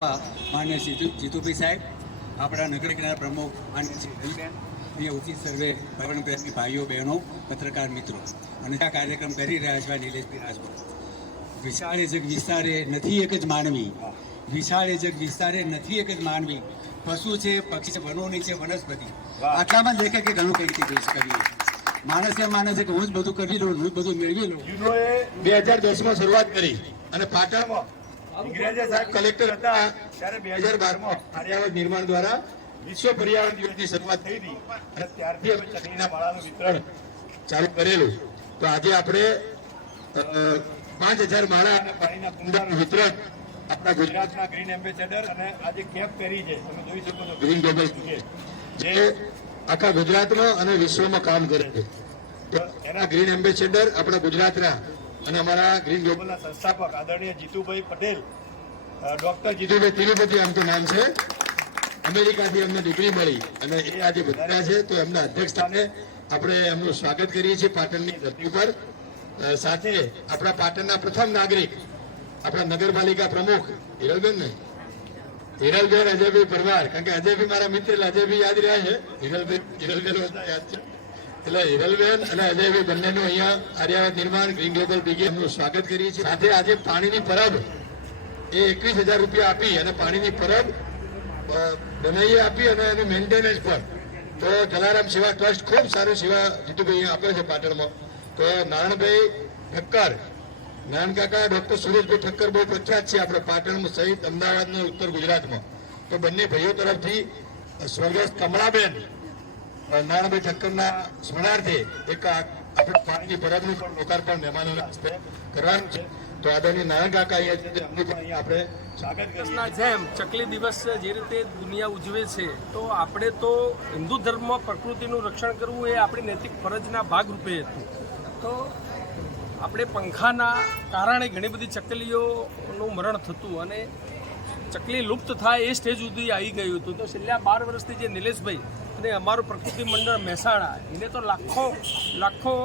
માન્ય જીતુભાઈ સાહેબ, આપણા નગર કિનારા પ્રમુખ માન્ય અહીંયા ઉપસ્થિત સર્વે પર્યાવરણ પ્રેમી ભાઈઓ બહેનો પત્રકાર મિત્રો અને આ કાર્યક્રમ કરી રહ્યા છે નિલેશભાઈ રાજપૂત. વિશાળે જગ વિસ્તારે નથી એક જ માનવી, વિશાળે જગ વિસ્તારે નથી એક જ માનવી, પશુ છે, પક્ષી છે, વનોની છે, વનસ્પતિ. આટલામાં જ દેખે કે ઘણું કંઈક કરીએ. માણસે માણસે કે હું જ બધું કરી લઉં, હું જ બધું મેળવી લઉં. 2010માં શરૂઆત કરી અને પાટણમાં ઇંગ્રેજે સાહેબ કલેક્ટર હતા ત્યારે 2012માં આર્યાવત નિર્માણ દ્વારા વિશ્વ પર્યાવરણ દિવસની શરૂઆત થઈ હતી અને ત્યારથી અમે ચકલીના માળાનું વિતરણ ચાલુ કરેલું. તો આજે આપણે 5000 માળા અને પાણીના કુંડાનું વિતરણ આપણા ગુજરાતના ગ્રીન એમ્બેસેડર અને આજે કેપ પહેરી છે, તમે જોઈ શકો છો ગ્રીન ગ્લોબલ જે આખા ગુજરાતમાં અને વિશ્વમાં કામ કરે છે. તો એના ગ્રીન એમ્બેસેડર આપણા ગુજરાતના અને અમારા ગ્રીન ગ્લોબલના સંસ્થાપક આદરણીય જીતુભાઈ પટેલ, ડોક્ટર જીતુભાઈ તિરુપતિ આમ તો નામ છે, અમેરિકાથી અમને ડિગ્રી મળી અને એ આજે વધાર્યા છે. તો એમના અધ્યક્ષ સ્થાને આપણે એમનું સ્વાગત કરીએ છીએ પાટણની ધરતી પર. સાથે આપણા પાટણના પ્રથમ નાગરિક આપણા નગરપાલિકા પ્રમુખ હિરલબેન અજયભાઈ પરમાર, કારણ કે અજયભાઈ મારા મિત્ર અજયભાઈ યાદ રહ્યા છે, હિરલબેન યાદ છે. એટલે હિરલબેન અને અજયભાઈ બંનેનું અહીંયા આર્યાવત નિર્માણ ગ્રીન ગ્લોબલ બ્રિગેડ એમનું સ્વાગત કરીએ છીએ. સાથે આજે પાણીની પરબ એ 21,000 રૂપિયા આપી અને પાણીની પરબ બનાવી આપી અને એનું મેન્ટેનન્સ પર તો જલારામ સેવા ટ્રસ્ટ ખૂબ સારું સેવા જીતુભાઈ અહીંયા આપે છે પાટણમાં. તો નારાયણભાઈ ઠક્કર, નારાયણ કાકા ડોક્ટર સુરેશભાઈ ઠક્કર બહુ પ્રખ્યાત છે આપણે પાટણમાં સહિત અમદાવાદ અને ઉત્તર ગુજરાતમાં. તો બંને ભાઈઓ તરફથી સ્વર્ગસ્થ કમળાબેન નારાયણભાઈ ઠક્કરના સ્મરણાર્થે એક આપણે પાણીની પરબનું પણ લોકાર્પણ મહેમાનોના હસ્તે કરવાનું છે. તો આદરણીય નારાયણ કાકા અહીંયા છે, એમનું પણ અહીંયા આપણે સ્વાગત કરીએ. જેમ ચકલી દિવસ જે રીતે દુનિયા ઉજવે છે, તો આપણે તો હિન્દુ ધર્મમાં પ્રકૃતિનું રક્ષણ કરવું એ આપણી નૈતિક ફરજના ભાગરૂપે હતું. તો આપણે પંખાના કારણે ઘણી બધી ચકલીઓનું મરણ થતું અને ચકલી લુપ્ત થાય એ સ્ટેજ સુધી આવી ગયું હતું. તો છેલ્લા 12 વર્ષથી જે નિલેશભાઈ અને અમારું પ્રકૃતિ મંડળ મહેસાણા એને તો લાખો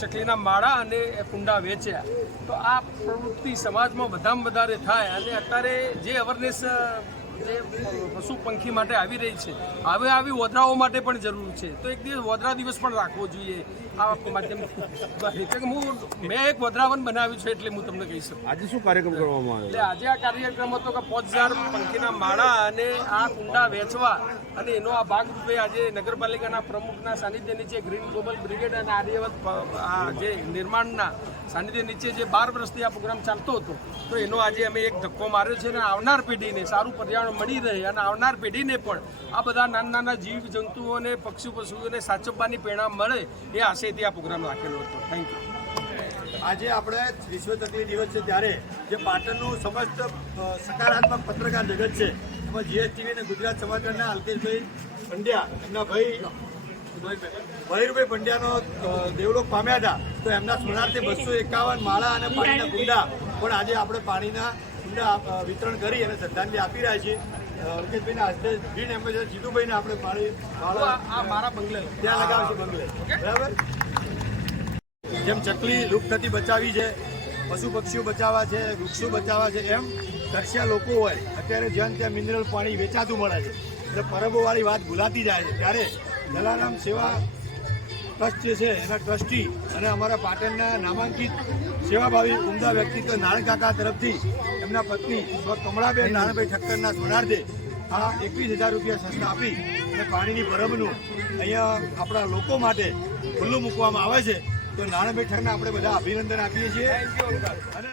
ચકલીના માળા અને કુંડા વેચ્યા. તો આ પ્રવૃત્તિ સમાજમાં વધારે વધારે થાય અને અત્યારે જે અવેરનેસ જે પશુ પંખી માટે આવી રહી છે, આવી વોદરાઓ માટે પણ જરૂર છે. તો એક દિવસ વોદરા દિવસ પણ રાખવો જોઈએ આ માધ્યમથી. મેં એક વોદરાવન બનાવ્યું છે એટલે હું તમને કહી શકું. આજે શું કાર્યક્રમ કરવામાં આવ્યો? એટલે આજે આ કાર્યક્રમ હતો કે 5000 પંખીના માળા અને આ કુંડા વેચવા અને એનો આ ભાગરૂપે આજે નગરપાલિકાના પ્રમુખના સાનિધ્ય નીચે ગ્રીન ગ્લોબલ બ્રિગેડ અને આર્યાવત આ જે નિર્માણના સાનિધ્ય નીચે જે 12 વર્ષથી આ પ્રોગ્રામ ચાલતો હતો, તો એનો આજે અમે એક ધક્કો માર્યો છે અને આવનાર પેઢીને સારું પર્યાવરણ મળી રહે અને આવનાર પેઢીને પણ આ બધા નાના જીવ જંતુઓને પશુઓને સાચવવાની પ્રેરણા મળે એ આશયથી આ પ્રોગ્રામ રાખેલો હતો. Thank you. આજે આપણે વિશ્વ ચકલી દિવસ છે ત્યારે જે પાટણનું સમસ્ત સકારાત્મક પત્રકાર જગત છે એમાં જીએસટીવી અને ગુજરાત સમાચારના અલ્કેશભાઈ પંડ્યા, એમના ભાઈ મયુરભાઈ પંડ્યાનો દેવલોક પામ્યા હતા. તો એમના સ્મરણાર્થે 251 માળા અને પાણીના કુંડા પણ આજે આપણે પાણીના કુંડા વિતરણ કરી અને શ્રદ્ધાંજલિ આપી રહ્યા છીએ. અલ્કેશભાઈના હસ્તે ગ્રીન એમ્બેસેડર જીતુભાઈને આપણે પાણી મારા બંગલે ત્યાં લગાવશે બંગલે. બરાબર. જેમ ચકલી લુપ્ત થતી બચાવી છે, પશુ પક્ષીઓ બચાવવા છે, વૃક્ષો બચાવવા છે, એમ તરસ્યા લોકો હોય અત્યારે જ્યાં ત્યાં મિનરલ પાણી વેચાતું મળે છે એટલે પરબોવાળી વાત ભૂલાતી જાય છે. ત્યારે જલારામ સેવા ટ્રસ્ટ જે છે એના ટ્રસ્ટી અને અમારા પાટણના નામાંકિત સેવાભાવી ઉમદા વ્યક્તિત્વ નારાયણ કાકા તરફથી એમના પત્ની કમળાબેન નારાયણભાઈ ઠક્કરના સ્મરણાર્થે આ 21,000 રૂપિયા સંસ્થા આપી અને પાણીની પરબનું અહીંયા આપણા લોકો માટે ખુલ્લું મૂકવામાં આવે છે. તો નારાયણભાઈ ઠક્કરને આપણે બધા અભિનંદન આપીએ છીએ. અને